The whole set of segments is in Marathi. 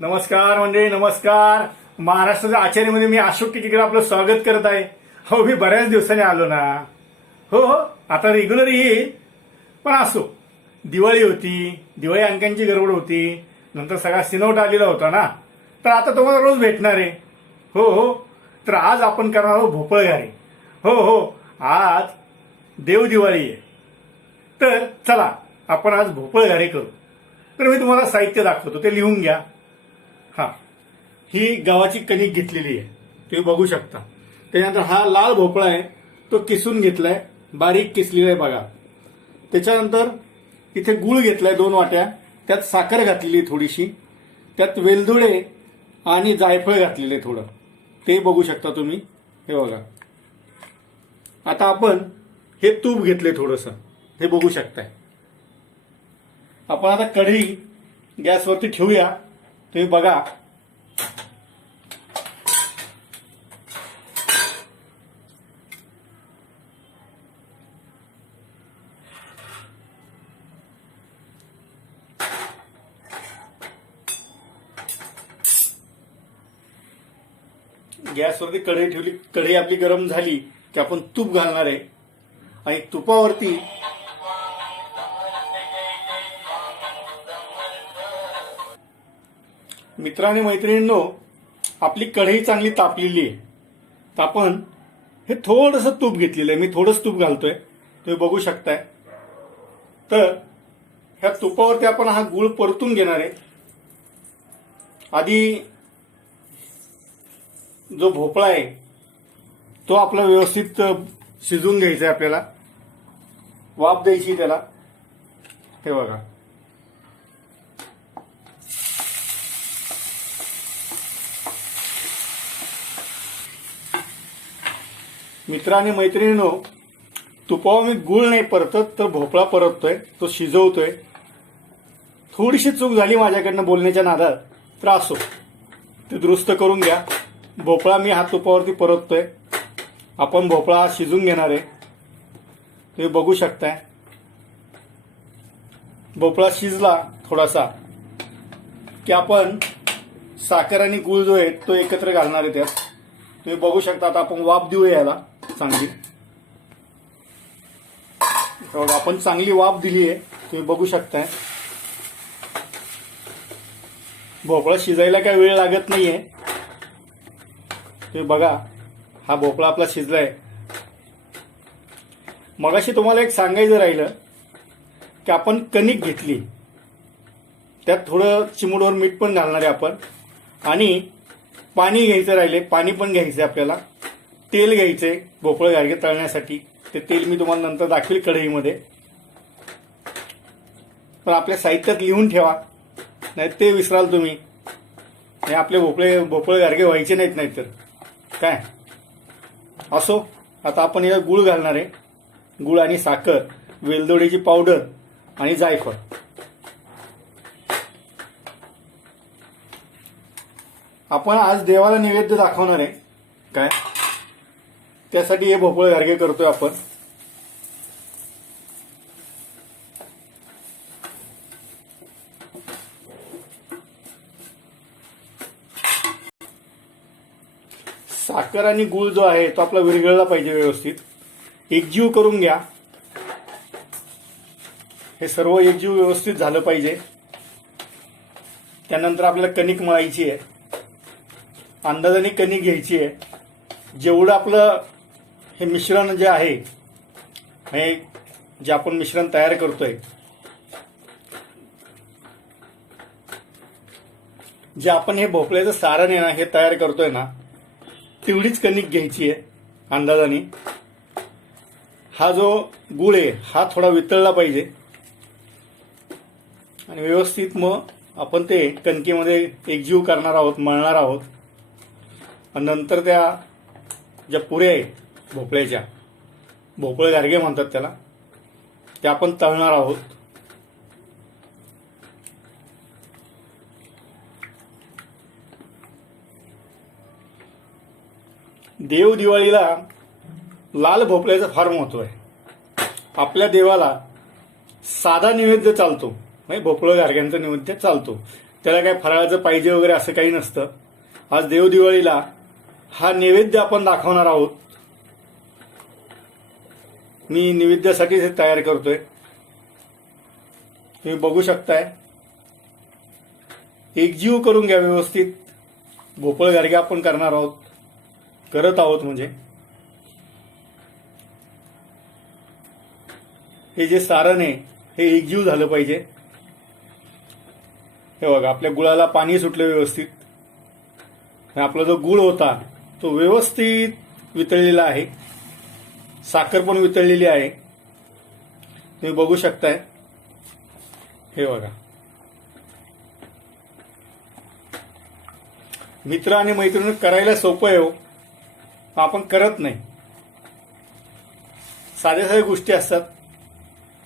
नमस्कार म्हणजे नमस्कार. महाराष्ट्राच्या आचार्यमध्ये मी अशोक टिकेकर आपलं स्वागत करत आहे. हो मी बऱ्याच दिवसांनी आलो ना. हो हो आता रेग्युलर येईल पण असो. दिवाळी होती दिवाळी अंकांची गडबड होती नंतर सगळा सिनोट आलेला होता ना. तर आता तुम्हाला रोज भेटणार आहे. हो हो. तर आज आपण करणार आहोत भोपळगारी हो हो. आज देव दिवाळी आहे. तर चला आपण आज भोपळगारी करू. तर मी तुम्हाला साहित्य दाखवतो ते लिहून घ्या. हा. ही गव्हाची कणिक घेतलेली आहे. तुम्ही बघू शकता. त्याच्यानंतर हा लाल भोपळा आहे. तो किसून घेतलाय. बारीक किसलेला आहे बघा. त्याच्यानंतर इथे गुळ घेतलाय दोन वाट्या. त्यात साखर घातलेली आहे थोडीशी. त्यात वेलदुडे आणि जायफळ घातलेले थोडं. ते बघू शकता तुम्ही. हे बघा. आता आपण हे तूप घेतले थोडंसं. हे बघू शकताय. आपण आता कढी गॅसवरती ठेवूया. तुम्ही बघा. गॅसवरती कढई ठेवली कढई आपली गरम झाली की आपण तूप घालणार आहे. आणि तुपावरती मित्राने मैत्रिणींनो आपली कढई चांगली तापलेली आहे. तर आपण हे थोडंसं तूप घेतलेलं आहे. मी थोडंसं तूप घालतोय. तुम्ही बघू शकताय. तर ह्या तुपावरती आपण हा गुळ परतून घेणार आहे. आधी जो भोपळा आहे तो आपला व्यवस्थित शिजवून घ्यायचा आहे आपल्याला. वाफ द्यायची त्याला. हे बघा. मित्र आणि मैत्रिणीनो तुपावर मी गुळ नाही परतत तर भोपळा परततोय तो शिजवतोय. थोडीशी चूक झाली माझ्याकडनं बोलण्याच्या नादात तर असो ते दुरुस्त करून घ्या. भोपळा मी हा तुपावरती परततोय. आपण भोपळा हा शिजून घेणार आहे. तुम्ही बघू शकताय. भोपळा शिजला थोडासा की आपण साखर आणि गुळ जो आहे तो एकत्र घालणार आहे त्यात. तुम्ही बघू शकता आता आपण वाफ देऊया याला. चांगली. बघा, आपण चांगली वाफ दिली आहे. तुम्ही बघू शकताय. भोपळा शिजायला काही वेळ लागत नाहीये. तुम्ही बघा हा भोपळा आपला शिजलाय. मगाशी तुम्हाला एक सांगायचं राहिलं की आपण कणिक घेतली. त्यात थोडं चिमुडवर मीठ पण घालणार आहे आपण. आणि पाणी घ्यायचं राहिले पाणी पण घ्यायचं आहे आपल्याला. तेल घ्यायचंय भोपळं गाडगे तळण्यासाठी. ते तेल मी तुम्हाला नंतर दाखवेल कढईमध्ये. पण आपल्या साहित्यात लिहून ठेवा. नाही ते विसराल तुम्ही. हे आपले भोपळे भोपळे गाडगे व्हायचे नाहीत नाहीतर. काय? असो आता आपण याला गुळ घालणार आहे. गुळ आणि साखर वेलदोडीची पावडर आणि जायफळ. आपण आज देवाला नैवेद्य दाखवणार आहे. काय? त्यासाठी हे भोपळे गारगे करतोय आपण. साखर आणि गुळ जो आहे तो आपला विरघळला पाहिजे व्यवस्थित. एकजीव करून घ्या. हे सर्व एकजीव व्यवस्थित झालं पाहिजे. त्यानंतर आपल्याला कणिक मळायची आहे. अंदाजाने कणिक घ्यायची आहे. जेवढं आपलं हे मिश्रण जे आहे हे जे आपण मिश्रण तयार करतोय जे आपण हे भोपळ्याचं सारण आहे ना हे तयार करतोय ना तेवढीच कणिक घ्यायची आहे अंदाजाने. हा जो गुळ आहे हा थोडा वितळला पाहिजे. आणि व्यवस्थित मग आपण ते कणकेमध्ये एकजीव करणार आहोत मळणार आहोत. आणि नंतर त्या ज्या पुऱ्या आहेत भोपळ्याच्या भोपळे गारगे म्हणतात त्याला. त्या आपण तळणार आहोत. देव दिवाळीला लाल भोपळ्याचं फार महत्त्व आहे. आपल्या देवाला साधा नैवेद्य चालतो. म्हणजे भोपळं गारग्यांचा नैवेद्य चालतो. त्याला काय फराळाचं पाहिजे वगैरे असं काही नसतं. आज देवदिवाळीला हा नैवेद्य आपण दाखवणार आहोत. मी निविद्यासाठी हे तयार करतोय. तुम्ही बघू शकताय. एकजीव करून घ्या व्यवस्थित. भोपळ गाडगे आपण करणार आहोत. करत आहोत म्हणजे. हे जे सारण आहे हे एकजीव झालं पाहिजे. हे बघा आपल्या गुळाला पाणी सुटलं व्यवस्थित. आणि आपला जो गुळ होता तो व्यवस्थित वितळलेला आहे. साखर पण वितळलेली आहे. तुम्ही बघू शकताय. हे बघा. मित्र आणि मैत्रिणी करायला सोपं आहे हो. आपण करत नाही. साध्या साध्या गोष्टी असतात.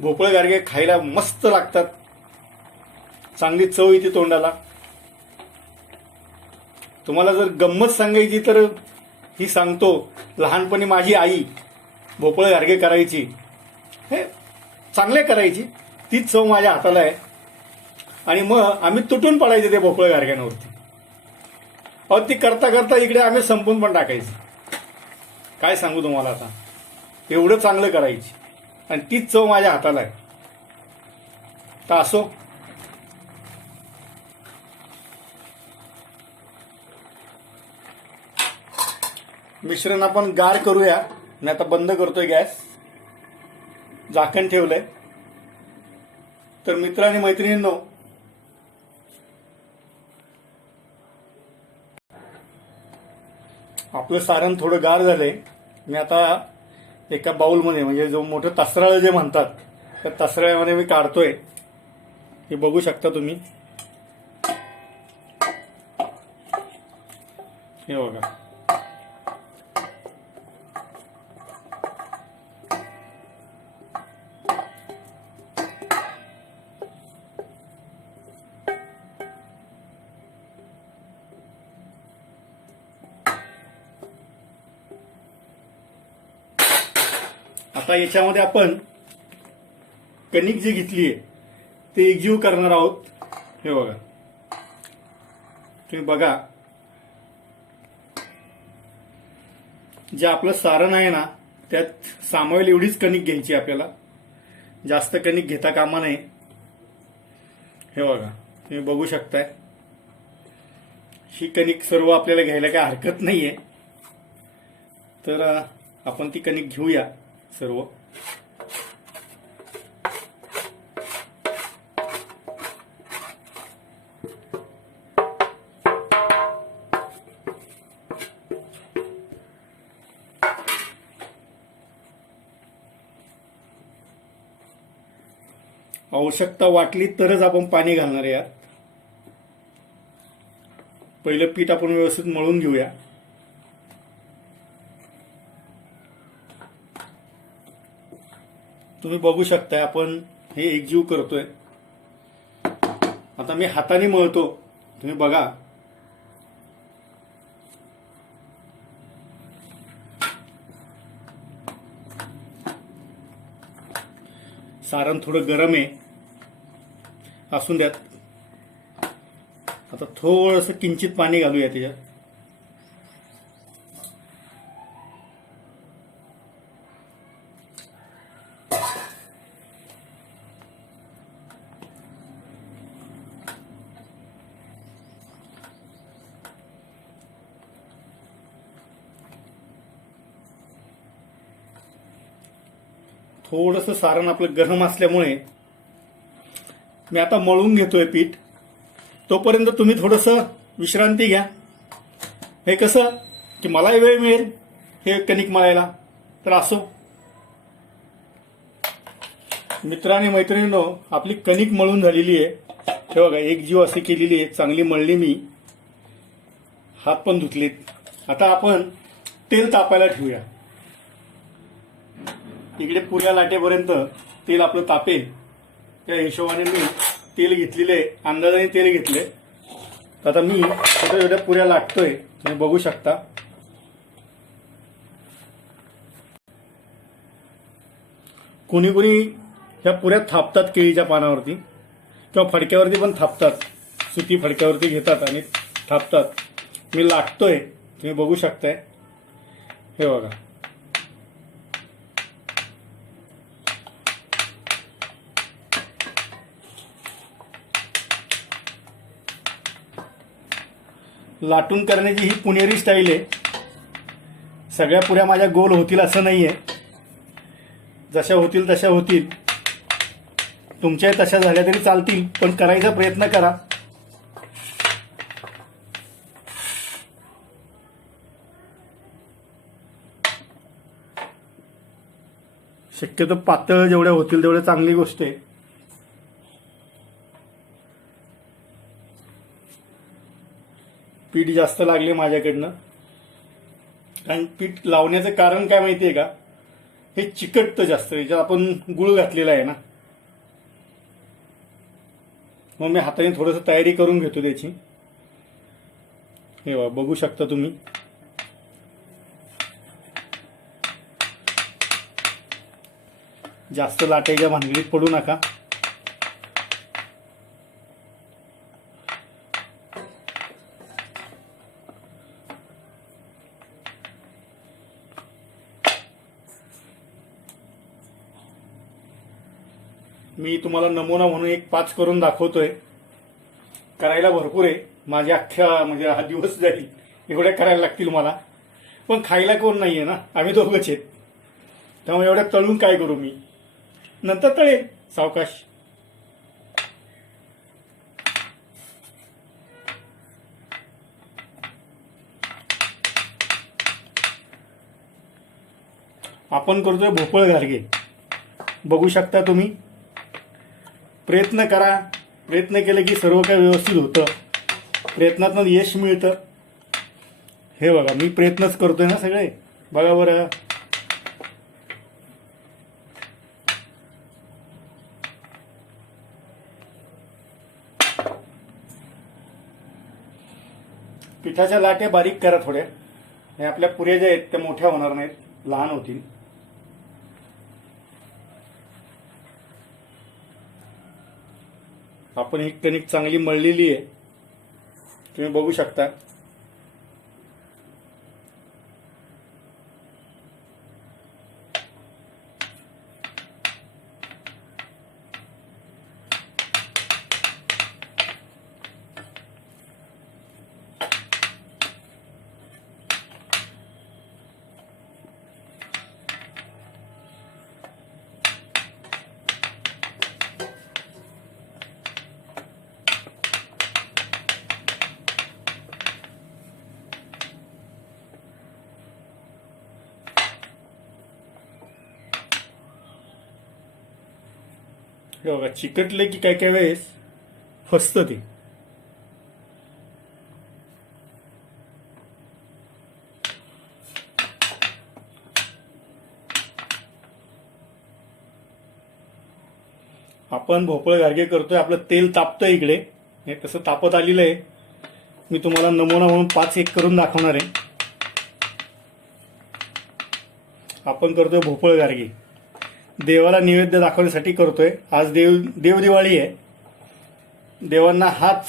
भोपळ गारगे खायला मस्त लागतात. चांगली चव येते तोंडाला. तुम्हाला जर गंमत सांगायची तर ही सांगतो लहानपणी माझी आई भोपळे गारगे करायची. हे चांगले करायची. तीच चव माझ्या हाताला आहे. आणि मग आम्ही तुटून पडायचे ते भोपळे गारग्यांवरती अहो ती करता करता इकडे आम्ही संपून पण टाकायची. काय सांगू तुम्हाला आता? एवढं चांगलं करायची. आणि तीच चव माझ्या हाताला आहे. तर असो. मिश्रण आपण गार करूया. मी आता बंद करतोय गॅस. झाकण ठेवलंय. तर मित्र आणि मैत्रिणींनो आपलं सारण थोडं गार झालंय. मी आता एका बाउलमध्ये म्हणजे जो मोठं तसराळ जे म्हणतात त्या तसराळ्यामध्ये मी काढतोय. हे बघू शकता तुम्ही. हे बघा. आता याच्यामध्ये आपण कणिक जी घेतली आहे ते एकजीव करणार आहोत. हे बघा. तुम्ही बघा. जे आपलं सारण आहे ना त्यात सामावेल एवढीच कणिक घ्यायची आपल्याला. जास्त कणिक घेता कामा नये. हे बघा. तुम्ही बघू शकताय. ही कणिक सर्व आपल्याला घ्यायला काही हरकत नाहीये. तर आपण ती कणिक घेऊया. सर्व. आवश्यकता वाटली तरच आपण पाणी घालणार आहे यात. पहिलं पीठ आपण व्यवस्थित मळून घेऊया. तुम्ही बघू शकताय आपण हे एकजीव करतोय. आता मी हाताने मळतो. तुम्ही बघा. सारण थोडं गरम आहे. असून द्यात. आता थोडंसं किंचित पाणी घालूया त्याच्यात. थोडंसं सारण आपलं गरम असल्यामुळे मी आता मळून घेतोय पीठ. तोपर्यंत तुम्ही थोडंसं विश्रांती घ्या. हे कसं? की मलाही वेळ मिळेल हे कणिक मळायला. तर असो. मित्राने मैत्रिणीनो मैत्रिणींनो आपली कणिक मळून झालेली आहे. हे बघा एक जीव अशी केलेली आहे. चांगली मळली मी. हात पण धुतलेत. आता आपण तेल तापायला ठेवूया. इकडे पुऱ्या लाटेपर्यंत तेल आपलं तापेल. त्या हिशोबाने मी तेल घेतलेले अंदाजाने तेल घेतले. तर आता मी छोट्या छोट्या पुऱ्या लाटतोय. तुम्ही बघू शकता. कोणी कोणी ह्या पुऱ्या थापतात केळीच्या पानावरती किंवा फडक्यावरती पण थापतात. सुती फडक्यावरती घेतात आणि थापतात. मी लाटतोय. तुम्ही बघू शकताय. हे बघा. लाटून करण्याची ही पुणेरी स्टाईल आहे. सगळ्या पुऱ्या माझ्या गोल होतील असं नाही आहे जशा होतील तशा होतील. तुमच्या तशा झाल्या तरी चालतील पण करायचा प्रयत्न करा. शक्यतो पातळ जेवढ्या होतील तेवढ्या चांगली गोष्ट आहे. पीठ जास्त लागले माझ्याकडनं. कारण पीठ लावण्याचं कारण काय माहिती आहे का? हे चिकटतं जास्त. याच्यात आपण गुळ घातलेला आहे ना. मग मी हाताने थोडंसं तयारी करून घेतो त्याची. हे बघू शकता तुम्ही. जास्त लाटायच्या भानगडीत पडू नका. मी तुम्हाला नमुना म्हणून एक पाच करून दाखवतोय. करायला भरपूर आहे. माझ्या अख्ख्या म्हणजे हा दिवस जाईल. एवढ्या करायला लागतील मला. पण खायला कोण आहे ना? आम्ही दोघंच आहेत. त्यामुळे एवढ्या तळून काय करू मी? नंतर तळेल सावकाश. आपण करतोय भोपळ घारगे बघू शकता तुम्ही. प्रयत्न करा. प्रयत्न केले की सर्व काही व्यवस्थित होतं. प्रयत्नातनं यश मिळतं. हे बघा मी प्रयत्नच करतोय ना सगळे? बघा बरं. पिठाच्या लाट्या बारीक करा थोड्या. हे आपल्या पुऱ्या ज्या आहेत त्या मोठ्या होणार नाहीत. लहान होतील. आपण ही कणिक चांगली मळलेली आहे. तुम्ही बघू शकता. हे बघा चिकटले की काय काय वेळेस फसतं ते. आपण भोपळ गारगे करतोय आपलं तेल तापतंय इकडे. हे तसं तापत आलेलं आहे. मी तुम्हाला नमुना म्हणून पाच एक करून दाखवणार आहे. आपण करतोय भोपळ गारगे. देवाला नैवेद्य दाखवण्यासाठी करतोय. आज देव देवदिवाळी आहे. देवांना हाच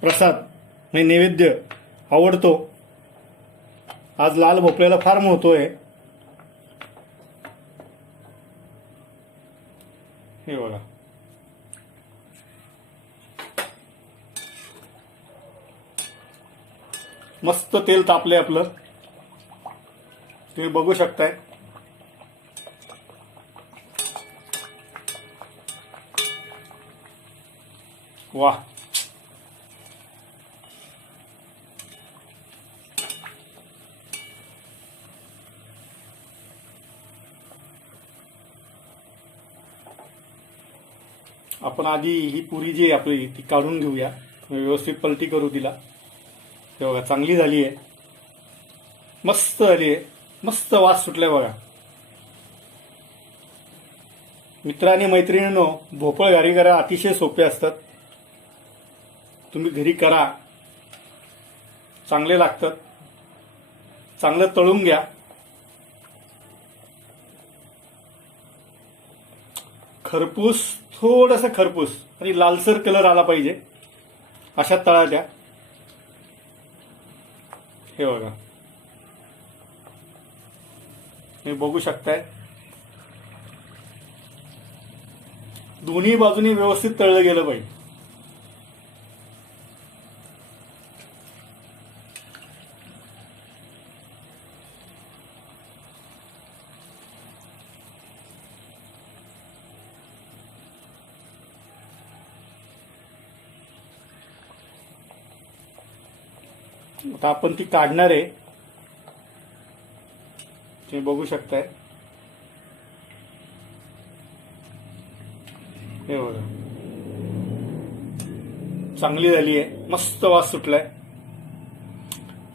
प्रसाद म्हणजे नैवेद्य आवडतो. आज लाल भोपळ्याला फार महत्त्व आहे. हे बघा. मस्त तेल तापले आपलं. तुम्ही बघू शकताय. वा. आपण आधी ही पुरी जी आहे आपली ती काढून घेऊया. व्यवस्थित पलटी करू तिला. ते बघा चांगली झाली आहे. मस्त झाली आहे. मस्त वास सुटलाय बघा. मित्र आणि मैत्रिणींनो भोपळ गारी करा अतिशय सोपे असतात. तुम्ही घरी करा. चांगले लागतात. चांगलं तळून घ्या. खरपूस थोडासा खरपूस आणि लालसर कलर आला पाहिजे. अशा तळा द्या. हे बघा. हे बघू शकताय. दोन्ही बाजूनी व्यवस्थित तळलं गेलं पाहिजे. आता आपण ती काढणार आहे. तुम्ही बघू शकताय. हे बघा. चांगली झाली आहे. मस्त वास सुटलाय.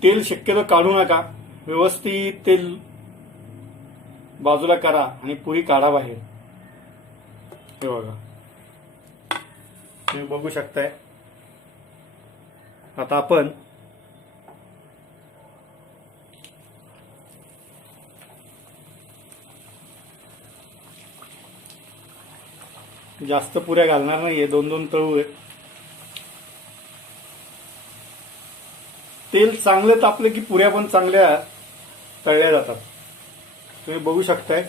तेल शक्यतो काढू नका. व्यवस्थित तेल बाजूला करा आणि पुरी काढा बाहेर. हे बघा. तुम्ही बघू शकताय. आता आपण जास्त पुऱ्या घालणार नाहीये दोन दोन तळू आहे. तेल चांगलं तापलं की पुऱ्या पण चांगल्या तळल्या जातात. तुम्ही बघू शकताय.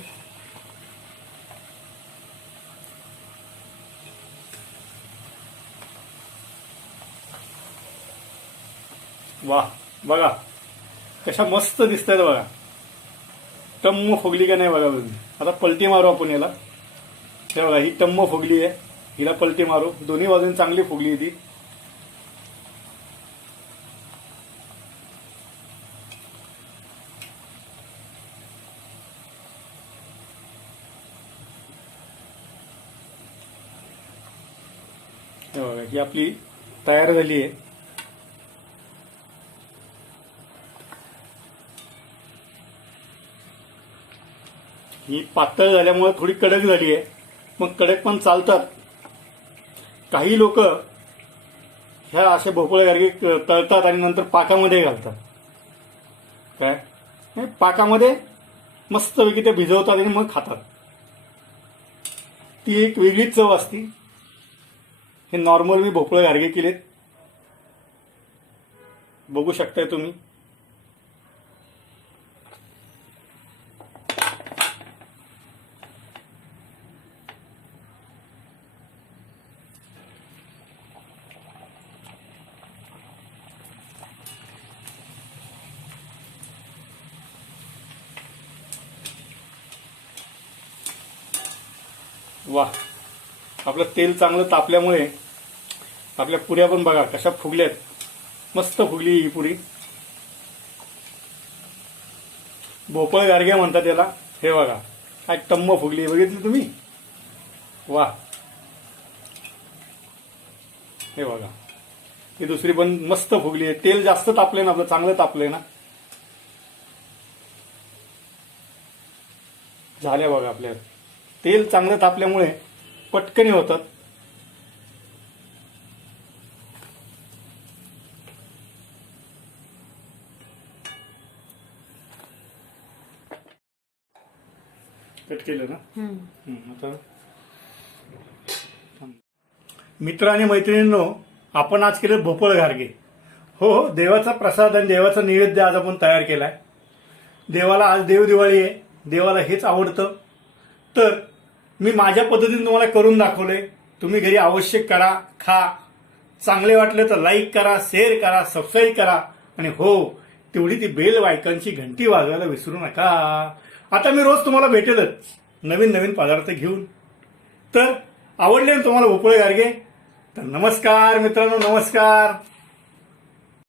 वा बघा. कशा मस्त दिसत बघा. टम्म फुगली का नाही बघा तुम्ही. आता पलटी मारू आपण याला. त्या बघा ही टम्म फुगली आहे. हिला पलटी मारू. दोन्ही बाजून चांगली फुगली ती. बघा ही आपली तयार झाली आहे. ही पातळ झाल्यामुळे थोडी कडक झाली आहे. मग कडक पण चालतात. काही लोक ह्या असे भोपळे गारगे तळतात आणि नंतर पाकामध्ये घालतात. काय? नाही पाकामध्ये मस्तपैकी ते भिजवतात आणि मग खातात. ती एक वेगळीच चव असती. हे नॉर्मल मी भोपळे गारगे केलेत. बघू शकताय तुम्ही. वा आपलं तेल चांगलं तापल्यामुळे आपल्या पुऱ्या पण बघा कशा फुगल्यात. मस्त फुगली ही पुरी. भोपळ गारग्या म्हणतात त्याला हे बघा काय टम्म फुगली बघितली तुम्ही? वा हे बघा ही दुसरी पण मस्त फुगली आहे. तेल जास्त तापले ना आपलं चांगलं तापलंय ना. झाल्या बघा आपल्या. तेल चांगलं तापल्यामुळे पटकनी होतात कट केलं ना? आता मित्र आणि मैत्रिणींनो आपण आज केलं भोपळ घारगे. हो हो देवाचा प्रसाद आणि देवाचा नैवेद्य आज आपण तयार केलाय. देवाला आज देव दिवाळी आहे. देवाला हेच आवडतं. तर मी माझ्या पद्धतीने तुम्हाला करून दाखवले तुम्ही घरी आवश्यक करा खा. चांगले वाटले तर लाईक करा शेअर करा सबस्क्राईब करा. आणि हो तेवढी ती बेल वायकांची घंटी वाजवायला विसरू नका. आता मी रोज तुम्हाला भेटेलच. नवीन नवीन पदार्थ घेऊन. तर आवडले ना तुम्हाला भोपळे गार्गे तर नमस्कार मित्रांनो नमस्कार.